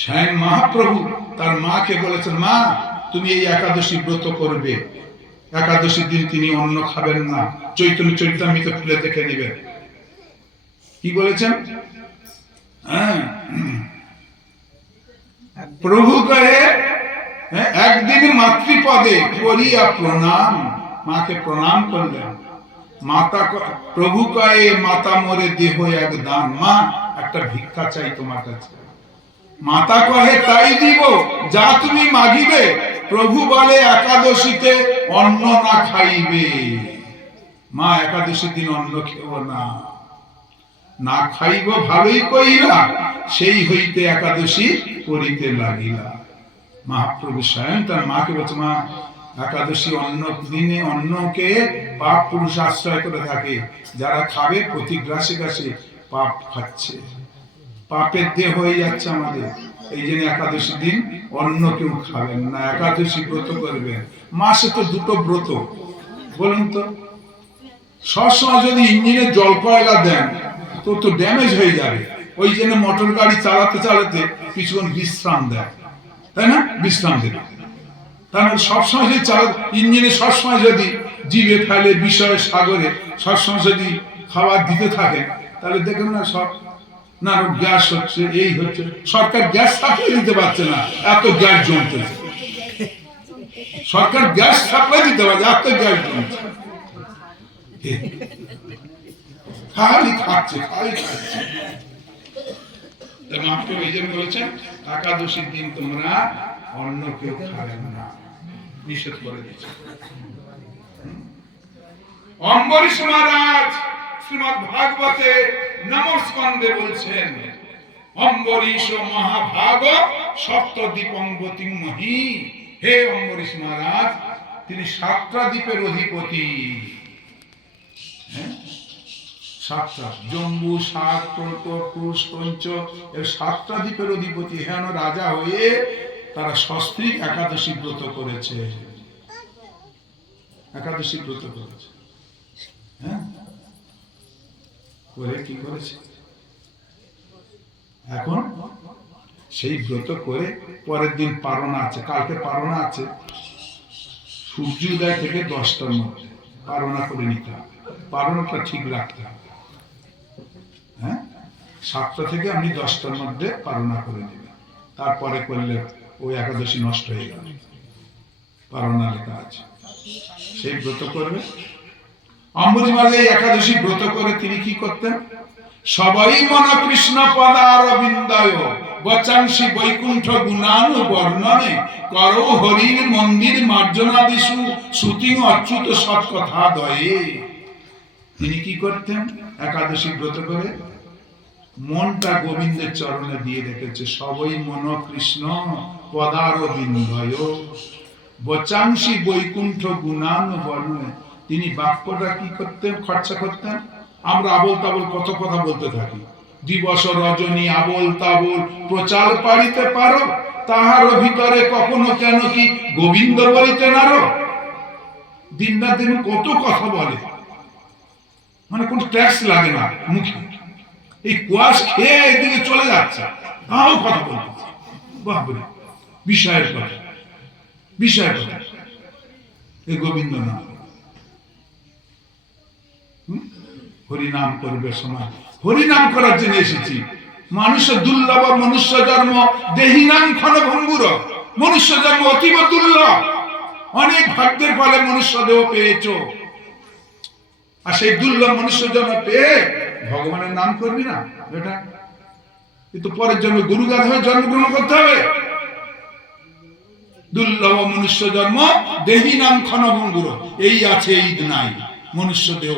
স্বয়ং মহাপ্রভু তার মাকে বলেছেন, মা তুমি এই একাদশী ব্রত করবে। একাদশীর দিন তিনি অন্ন খাবেন না, চৈতন্য চরিতামৃত খুলে দেখে নেবেন কি বলেছেন। প্রভু কহে একদিন মাতৃপদে করিয়া প্রণাম, মাকে প্রণাম করলেন। মাতা প্রভু কয়ে মাতা মোরে দেহ এক দান, মা একটা ভিক্ষা চাই তোমার কাছে। মাতা কহে তাই দিব যা তুমি মাগিবে। প্রভু বলে একাদশীতে অন্ন না খাইবে। মা একাদশীর দিন অন্ন খেব না, না খাইব ভালোই কইলা, সেই হইতে একাদশী করিতে লাগিলা। মহাপ্রভু স্বয়ং তার মাকে বলছে, মা একাদশী অন্ন দিনে অন্নকে পাপ পুরুষ আশ্রয় করে থাকে, যারা খাবে প্রতি গ্রাসে গ্রাসে পাপ খাচ্ছে, পাপের দেহ হয়ে যাচ্ছে আমাদের। এই জন্য একাদশী দিন অন্য কেউ খাবেন না, একাদশী ব্রত করবেন। মাসে তো দুটো ব্রত, বলুন তো। সবসময় যদি ইঞ্জিনে জল কয়লা দেন তো ড্যামেজ হয়ে যাবে। ওই জন্য মোটর গাড়ি চালাতে চালাতে কিছুক্ষণ বিশ্রাম দেয়, তাই না? বিশ্রাম দেবে। তাহলে সবসময় যদি ইঞ্জিনে সবসময় যদি জিভে ফেলে বিষয়ের সাগরে সবসময় যদি খাবার দিতে থাকে, তাহলে দেখেন না সব না গ্যাস হচ্ছে, এই হচ্ছে। সরকার গ্যাস সাপ্লাই দিতে পারছে না, এত গ্যাস জমতেছে। সরকার গ্যাস সাপ্লাই দিতে পারছে, এত গ্যাস জমছে। খালি খাচ্ছে, খালি খাচ্ছে। মহাপ্রভু এই জন্য বলেছেন একাদশীর দিন তোমরা অন্য কেউ খাবেন না, নিষেধ করে দিয়েছে। অম্বরীশ মহারাজ শ্রীমদ্ ভাগবতে নবম স্কন্ধে বলছেন, অম্বরীশ মহাভাগ সপ্তদ্বীপঙ্গতি মহি। হে অম্বরীশ মহারাজ, তিনি 7টা দ্বীপের অধিপতি। সাতটা, জম্বু, সাত, কুশ, পঞ্চ, এর 7টা দ্বীপের অধিপতি হেন রাজা হয়ে তারা সস্ত্রীক একাদশী ব্রত করেছে। একাদশী ব্রত করেছে, হ্যাঁ, করে কি করেছে? এখন সেই ব্রত করে পরের দিন পারণা আছে, কালকে পারণা আছে। সূর্যোদয় থেকে 10টার মধ্যে পারণা করে নিতে হবে, পারণাটা ঠিক রাখতে হবে। হ্যাঁ, 7টা থেকে আপনি 10টার মধ্যে পারণা করে নেবেন, তারপরে করলে ওই একাদশী নষ্ট হয়ে গেল। পারণা লেখা আছে, সেই ব্রত করবে। অম্বরীশ মহারাজ এই একাদশী ব্রত করে তিনি কি করতেন? সবাই মন কৃষ্ণ পদারবিন্দায় বচাংসি বৈকুণ্ঠ গুণানু বর্ণনে করো হরির মন্দির মার্জনাদিষু শ্রুতিং অচ্যুত সৎকথা দয়ে। তিনি কি করতেন? একাদশী ব্রত করে মনটা গোবিন্দের চরণে দিয়ে রেখেছে। সবই মন কৃষ্ণ পদারবিন্দায় বচাংসি বৈকুণ্ঠ গুণানু বর্ণনে। তিনি বাক্যটা কি করতেন? খরচা করতেন। আমরা আবল তাবল কত কথা বলতে থাকি, দিবস রজনী আবল তাবল প্রচার পারিতে পারো, তাহার ভিতরে কখনো কেন কি গোবিন্দ বলিতে নারো। দিন রাত দিন কত কথা বলে, মানে কোন ট্যাক্স লাগে না মুখে। এই কুয়াশ খেয়ে এদিকে চলে যাচ্ছে, তাও কথা বলতেছে। বাবরে, বিষয়ের কথা, বিষয়ের কথা। এই গোবিন্দ নাম, হরিনাম করবে সময়। হরিনাম করার জন্য এসেছি। মানুষ দুর্লভ, মনুষ্য জন্ম দেহিনাম ক্ষণভঙ্গুর। মনুষ্য জন্ম অতীব দুর্লভ, অনেক ভাগ্যের ফলে মনুষ্য দেহ পেয়েছ। আর সেই দুর্লভ মনুষ্য জন্ম পেয়ে ভগবানের নাম করবি না বেটা, কিন্তু পরের জন্মে গুরুগাদ হয়ে জন্মগ্রহণ করতে হবে। দুর্লভ মনুষ্য জন্ম দেহিনাম ক্ষণভঙ্গুর, এই আছে এই নাই। মনুষ্য দেহ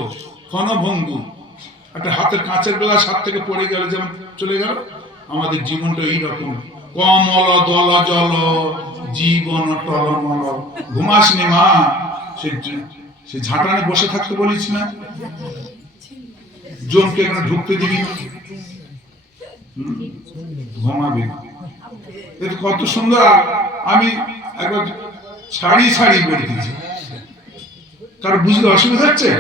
ক্ষণভঙ্গুর, একটা হাতের কাঁচের গ্লাস হাত থেকে পড়ে গেল যেমন চলে গেল, আমাদের জীবনটা এইরকম। কমল দল জল জীবন টলমল। ঘুমাসনি মা? সে ঝাঁটানে বসে থাকতে বলিস না, জমকে এখানে ঢুকতে দিবি না, ঘুমাবি। কত সুন্দর। আমি একবার ছাড়ি ছাড়ি বলে দিচ্ছি, কারো বুঝতে অসুবিধা হচ্ছে?